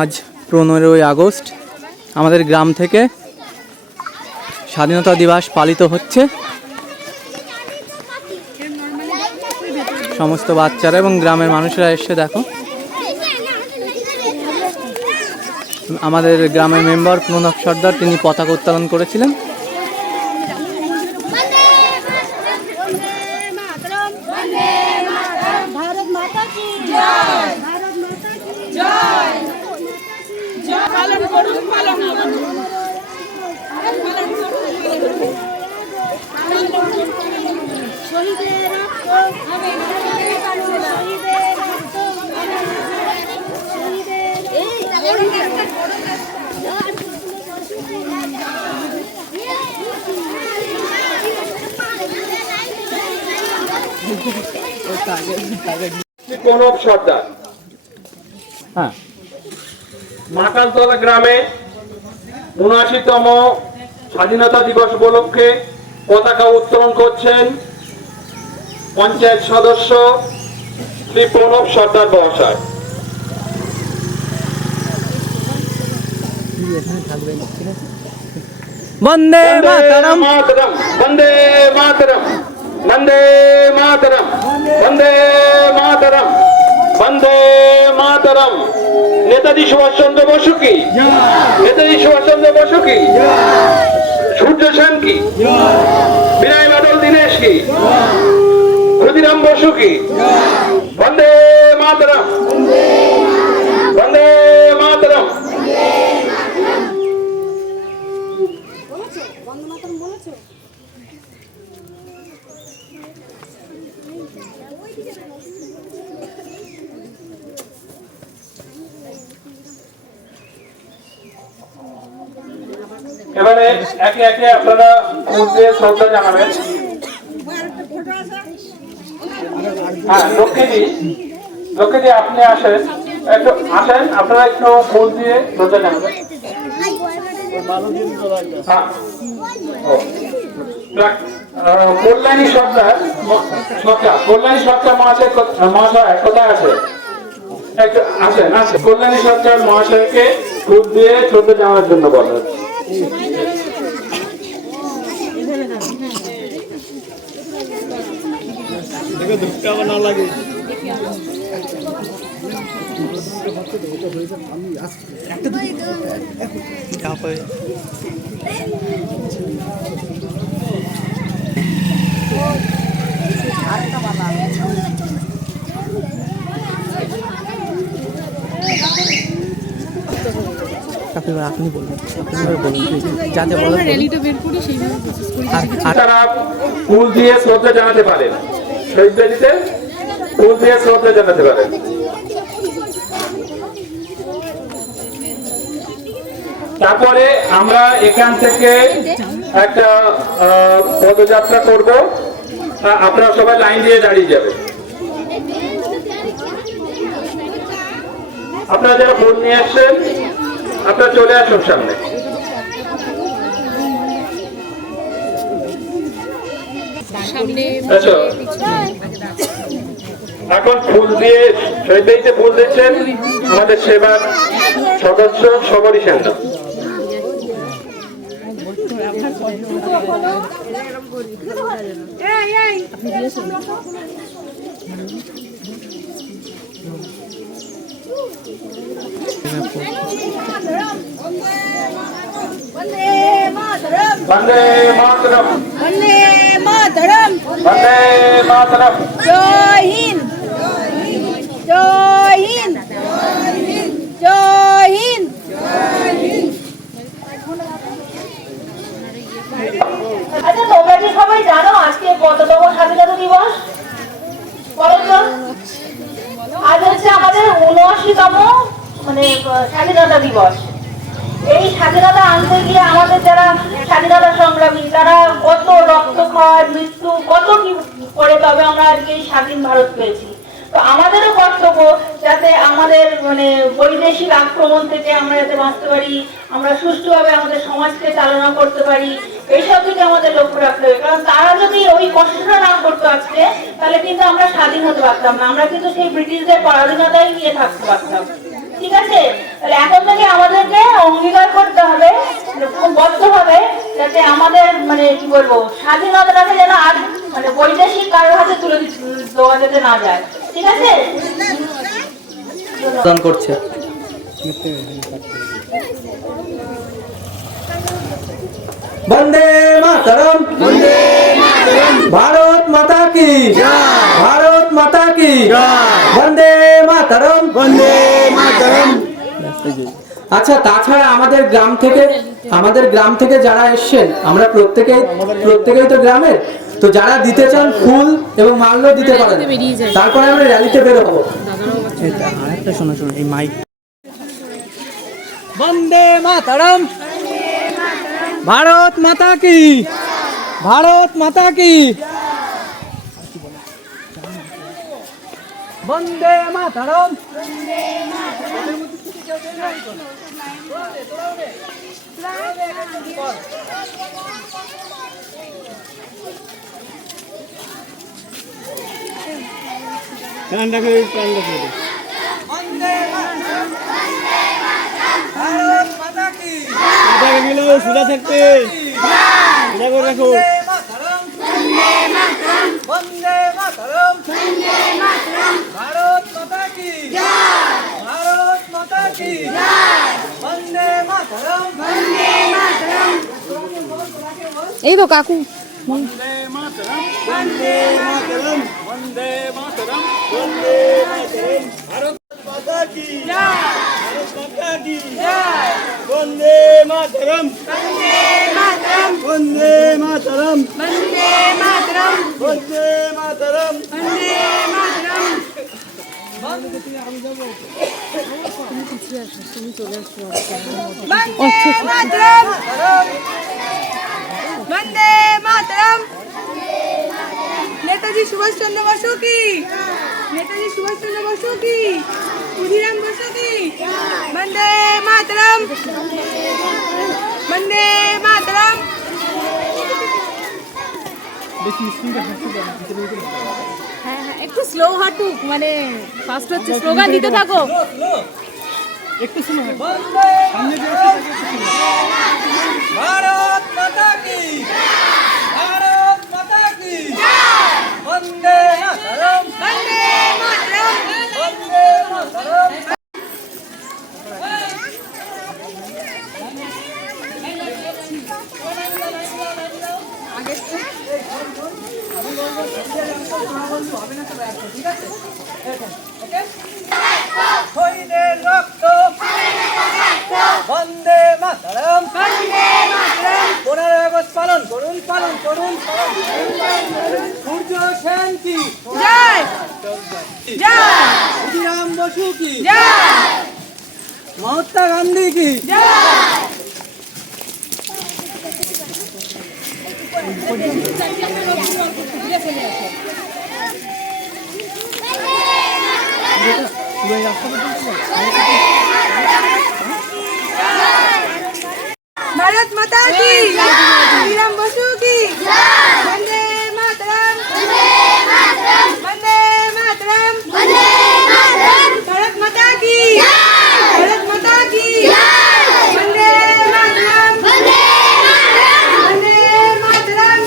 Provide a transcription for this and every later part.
আজ 15ই আগস্ট আমাদের গ্রাম থেকে স্বাধীনতা দিবস পালিত হচ্ছে। সমস্ত বাচ্চারা এবং গ্রামের মানুষেরা এসে দেখো, আমাদের গ্রামের মেম্বার প্রণব সর্দার তিনি পতাকা উত্তোলন করেছিলেন। প্রণব সর্দার মাকালতলা গ্রামে ৭৯তম স্বাধীনতা দিবস উপলক্ষে পতাকা উত্তোলন করছেন পঞ্চায়েত সদস্য শ্রী প্রণব সর্দার মহাশয়। বন্দে মাতরম, বন্দে মাতরম, বন্দে মাতরম, বন্দে মাতরম, বন্দে মাতরম। নেতাজি সুভাষচন্দ্র বসু কি, নেতাজি সুভাষচন্দ্র বসু কি, সূর্য সেন কি, বিনয় বাদল দীনেশ কি, ক্ষুদিরাম বসু কি। বন্দে মাতরম, বন্দে মাতরম। এবারে একে একে আপনারা শ্রদ্ধা জানাবেন। হ্যাঁ, লক্ষ্মীজি, লক্ষ্মীজি আপনি আসেন, একটু আসেন, আপনারা একটু ফুল দিয়ে শ্রদ্ধা জানাবেন। কল্যাণী সরকার, কল্যাণী সরকার মহাশয় কোথায় আছে? একটু আসেন, আসেন। কল্যাণী সরকার মহাশয়কে ফুল দিয়ে শ্রদ্ধা জানানোর জন্য বলেন। আপনি বলবেন, যাতে বলেন তারা ফুল দিয়ে শ্রদ্ধা জানাতে পারেন, শহীদদের দিতে ফুল দিয়ে শ্রদ্ধা জানাতে পারেন। তারপরে আমরা এখান থেকে একটা পদযাত্রা করব, আপনারা সবাই লাইন দিয়ে দাঁড়িয়ে যাবে। আপনারা যারা ফুল নিয়ে আসছেন আপনারা চলে আসুন সামনে। এখন ফুল দিয়ে শহীদদের ফুল দিচ্ছেন আমাদের সেবার সদস্য সবরী সেন। বন্দে মাতরম, বন্দে মাতরম, বন্দে মাতরম। জয় হিন্দ, জয় হিন্দ, জয় হিন্দ। আচ্ছা, তোমরা কি সবাই জানো আজকে কততম স্বাধীনতা দিবস? বলো তো। আজ হচ্ছে আমাদের ৭৯তম স্বাধীনতা দিবস। এই স্বাধীনতা আনতে গিয়ে আমাদের যারা স্বাধীনতা সংগ্রামী তারা কত রক্তক্ষয়, মৃত্যু, কত কি করে তবে আমরা আজকে এই স্বাধীন ভারত পেয়েছি। তো আমাদেরও কর্তব্য যাতে আমাদের বৈদেশিক আক্রমণ থেকে আমরা যাতে বাঁচতে পারি, আমরা সুষ্ঠুভাবে আমাদের সমাজকে চালনা করতে পারি, এইসব দিকে আমাদের লক্ষ্য রাখতে হবে। কারণ তারা যদি ওই কষ্টটা না করতো আজকে, তাহলে কিন্তু আমরা স্বাধীন হতে পারতাম না, আমরা কিন্তু সেই ব্রিটিশদের পরাধীনতাই নিয়ে থাকতে পারতাম। ঠিক আছে? তাহলে এখন থেকে আমাদেরকে অঙ্গীকার করতে হবে খুব বদ্ধভাবে, যাতে আমাদের মানে কি বলবো স্বাধীনতাটাকে যেন আর মানে বৈদেশিক কারোর হাতে তুলে দেওয়া যেতে না যায়, ঠিক আছে? প্রদান করছে। বন্দে মাতরম, বন্দে মাতরম, ভারত মাতা কি জয়, ভারত মাতা কি জয়, বন্দে মাতরম, বন্দে মাতরম। আচ্ছা, তাছাড়া আমাদের গ্রাম থেকে যারা এসেছেন, আমরা প্রত্যেকেই তো গ্রামের, তো যারা দিতে চান ফুল এবং মাল্য দিতে পারেন, তারপরে আমরা র্যালিতে বের হবো। আরেকটা শোনো এই মাইক। বন্দে মাতরম, ভারত মাতা কি, ভারত মাতা কি, বন্দে মাতরম। ভারত মাতা কি, সুদা থাকতে রাখো। বন্দে মাতরম, ভারত মাতা কি, ভারত মাতা কি, বন্দে মাতরম, এই তো কাকু। বন্দে মাতরম, বন্দে মাতরম, বন্দে মাতরম, বন্দে মাতরম, ভারত মাতা কি, ভারত মাতা কি, বন্দে মাতরম, বন্দে মাতরম, বন্দে মাতরম, বন্দে মাতরম, বন্দে মাতরম, বন্দে মাতরম। বন্দে মাতরম। নেতাজি সুভাষচন্দ্র বসু কি, নেতাজি সুভাষচন্দ্র বসু কি, ক্ষুদিরাম বসু কি, বন্দে মাতরম, বন্দে মাতরম। হ্যাঁ হ্যাঁ, একটু স্লো হাঁটুক, মানে ফাস্ট হচ্ছে, স্লোগান দিতে থাকো। ভারত মাতা কি, ভারত মাতা কি, বন্দে মাতরম, বন্দে মাতরম। বন্দে মাতরম। শহীদের রক্ত, বন্দে মাতরম, বন্দে মাতরম। 15 আগস্ট পালন করুন, পালন করুন, সূর্য সেন কি জয়, জয়, ক্ষুদিরাম বসু কি জয়, মহাত্মা গান্ধী কি জয়। भारत माता की, क्षुदिराम बसु की, वंदे मातरम, वंदे मातरम, भारत माता की, भारत माता की, वंदे मातरम, वंदे मातरम।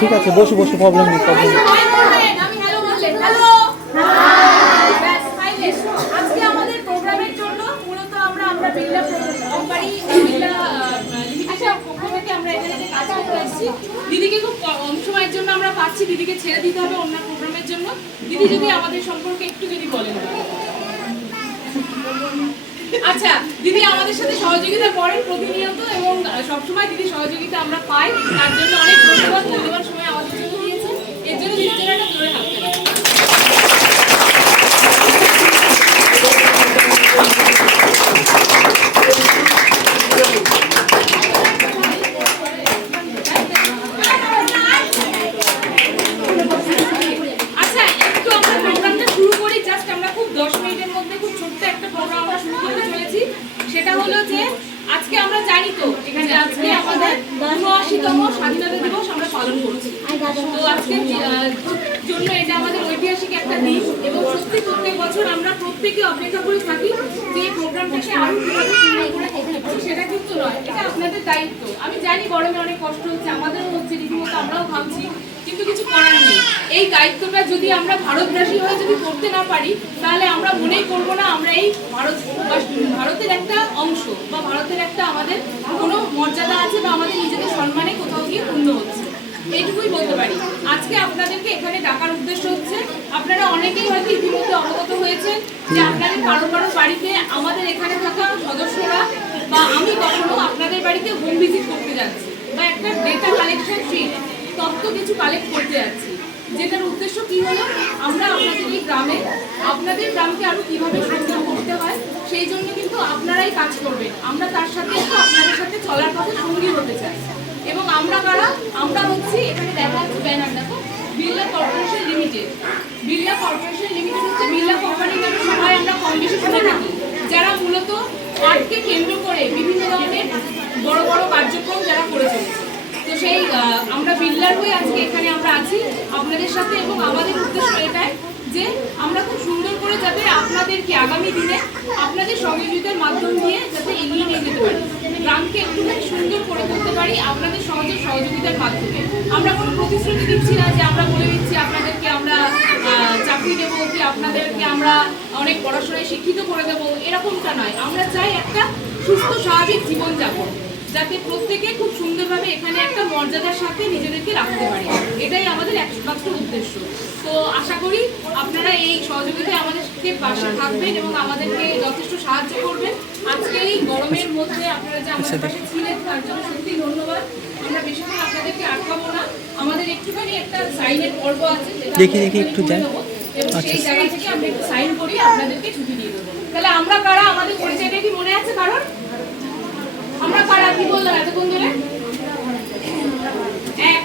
ঠিক আছে, বসে প্রবলেম নেই, প্রবলেম নেই। আজকে আমাদের প্রোগ্রামের জন্য মূলত আমরা বিল্লা কোম্পানি পক্ষ থেকে আমরা এখানে কাজ করতে আসছি। দিদিকে খুব কম সময়ের জন্য আমরা পাচ্ছি, দিদিকে ছেড়ে দিতে হবে অন্য প্রোগ্রামের জন্য। দিদি যদি আমাদের সম্পর্কে একটু যদি বলেন। আচ্ছা, দিদি আমাদের সাথে সহযোগিতা করেন প্রতিনিয়ত এবং সবসময় দিদি সহযোগিতা আমরা পাই, তার জন্য অনেক ধন্যবাদ। মূল্যবান সময় আমাদের জন্য দিয়েছেন, এর জন্য দিদির জন্য একটা জোরে হাত তালি। 79তম স্বাধীনতা দিবস আমরা পালন করছি। তো আজকের জন্য এটা আমাদের ঐতিহাসিক একটা দিন এবং সত্যি প্রত্যেক বছর আমরা প্রত্যেকে অপেক্ষা করে থাকি যে এই প্রোগ্রামটাকে আরো কিভাবে সুন্দর করে করতে পারি। সেটা কিন্তু নয়, এটা আপনাদের দায়িত্ব। আমি জানি গরমে অনেক কষ্ট হচ্ছে, আমাদেরও হচ্ছে, রীতিমতো আমরাও ভাবছি, কিন্তু কিছু করার নেই। এই দায়িত্বটা যদি আমরা ভারতবাসী হয়ে যদি করতে না পারি তাহলে আমরা মনেই করবো না আমরা এই ভারতের একটা অংশ বা ভারতের একটা আমাদের কোনো মর্যাদা আছে বা আমাদের নিজেদের সম্মানে কোথাও গিয়ে পূর্ণ হচ্ছে, এইটুকুই বলতে পারি। আজকে আপনাদেরকে এখানে ডাকার উদ্দেশ্য হচ্ছে, আপনারা অনেকেই হয়তো ইতিমধ্যে অবগত হয়েছেন যে আপনাদের কারো কারো বাড়িতে আমাদের এখানে থাকা সদস্যরা বা আমি কখনো আপনাদের বাড়িতে হোম ভিজিট করতে যাচ্ছি বা একটা ডেটা কালেকশন শিট তথ্য কিছু কালেক্ট করতে যাচ্ছি, যেটার উদ্দেশ্য কি হলো আমরা আপনাদের এই গ্রামে আপনাদের গ্রামকে আরো কিভাবে সুন্দর করতে হয় সেই জন্য কিন্তু আপনারাই কাজ করবেন। আমরা তার সাথে একটু আপনাদের সাথে চলার পথে সঙ্গী হতে চাই। এবং আমরা কারা? আমরা হচ্ছি, এখানে দেখা যাচ্ছে ব্যানার দেখো, Birla corporation limited. Birla corporation limited হচ্ছে বিড়লা কোম্পানি নামে সবাই আমরা কম বেশি শুনে থাকি, যারা মূলত আর্টকে কেন্দ্র করে বিভিন্ন ধরনের বড় বড় কার্যক্রম যারা করে চলেছে। তো সেই আমরা বিড়লার হয়ে আজকে এখানে আমরা আছি আপনাদের সাথে এবং আমাদের উদ্দেশ্য এটাই যে আমরা খুব সুন্দর করে যাতে আপনাদেরকে আগামী দিনে আপনাদের সহযোগিতার মাধ্যম দিয়ে যাতে এগিয়ে নিয়ে যেতে পারি, গ্রামকে একটুখানি সুন্দর করে তুলতে পারি আপনাদের সহযোগিতার মাধ্যমে। আমরা কোনো প্রতিশ্রুতি দিচ্ছি না যে আমরা বলে দিচ্ছি আপনাদেরকে আমরা চাকরি দেবো কি আপনাদেরকে আমরা অনেক পড়াশোনায় শিক্ষিত করে দেবো, এরকমটা নয়। আমরা চাই একটা সুস্থ স্বাভাবিক জীবনযাপন, যাতে প্রত্যেকে খুব সুন্দরভাবে এখানে একটা মর্যাদার সাথে নিজেদেরকে রাখতে পারে, এটাই আমাদের একমাত্র উদ্দেশ্য। তো আশা করি আপনারা এই সহযোগিতায় আমাদেরকে পাশে থাকবেন এবং আমাদেরকে যথেষ্ট সাহায্য করবেন। আজকে এই গরমের মধ্যে আপনারা যে আমাদের পাশে ছিলেন তার জন্য সত্যি ধন্যবাদ। আমরা বেশিক্ষণ আপনাদেরকে আটকাবো না, আমাদের একটুখানি একটা সাইনের পর্ব আছে দেখি একটু যাই, এবং সেই জায়গা থেকে আমরা একটু সাইন করি আপনাদেরকে ছুটি দিয়ে দেবো। তাহলে আমরা কারা, আমাদের পরিচয়টা কি মনে আছে কারণ? আমরা কারা কি বললাম এতক্ষণ ধরে?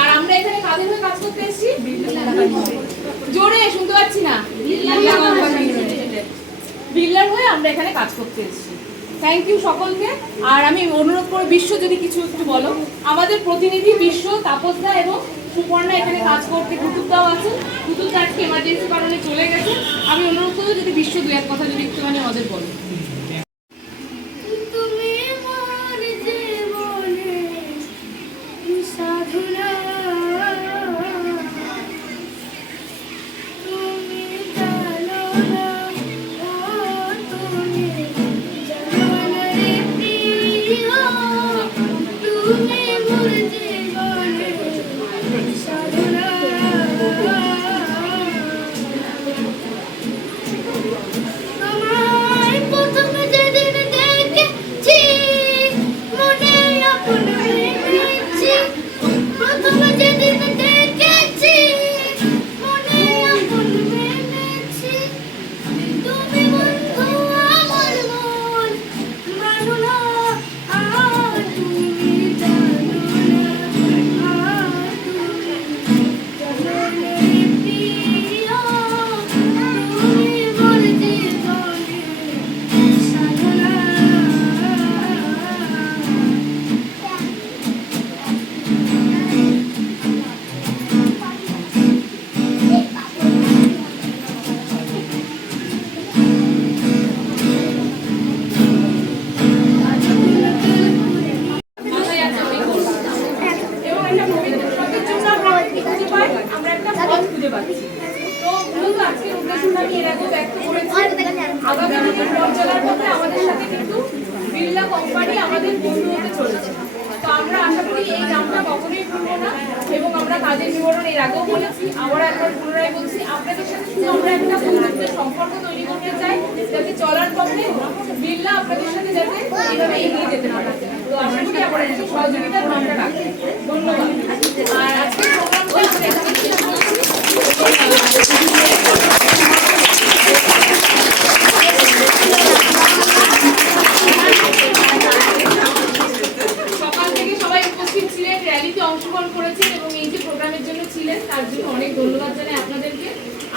আর আমরা এখানে কাদের হয়ে কাজ করতে এসেছি? জোরে শুনতে পাচ্ছি না। বিড়লার হয়ে আমরা এখানে কাজ করতে এসেছি। থ্যাংক ইউ সকলকে। আর আমি অনুরোধ করে বিশ্ব যদি কিছু একটু বলো, আমাদের প্রতিনিধি বিশ্ব, তাপসদা এবং সুপর্ণা এখানে কাজ করতে, কুতুবদাও আছে। কুতুবদা আজকে এমার্জেন্সি কারণে চলে গেছে। আমি অনুরোধ করবো যদি বিশ্ব দু এক কথা যদি একটুখানি আমাদের বলো। আমাদের সাথে কিন্তু বিড়লা কোম্পানি আমাদের বন্ধু হতে চলেছে। তো আমরা আশা করি এই নামটা কখনোই ভুলবো না এবং আমরা কাজের বিবরণ এর আগেও বলেছি, আবার একবার পুনরায় বলছি, আপনাদের সাথে শুধু আমরা একটা বন্ধুত্বের সম্পর্ক তৈরি করতে চাই যাতে চলার পথে বিড়লা আপনাদের সাথে যাতে এইভাবে এগিয়ে যেতে পারে। তো আশা করি আপনাদের সহযোগিতার নামটা রাখবেন। ধন্যবাদ। আর আজকে প্রোগ্রামটা আমরা এখানে শেষ করছি। সকাল থেকে সবাই উপস্থিত ছিলেন, র্যালিতে অংশগ্রহণ করেছেন এবং এই যে প্রোগ্রামের জন্য ছিলেন তার জন্য অনেক ধন্যবাদ জানাই আপনাদেরকে।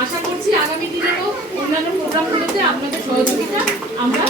আশা করছি আগামী দিনেও অন্যান্য প্রোগ্রামগুলোতে আপনাদের সহযোগিতা আমরা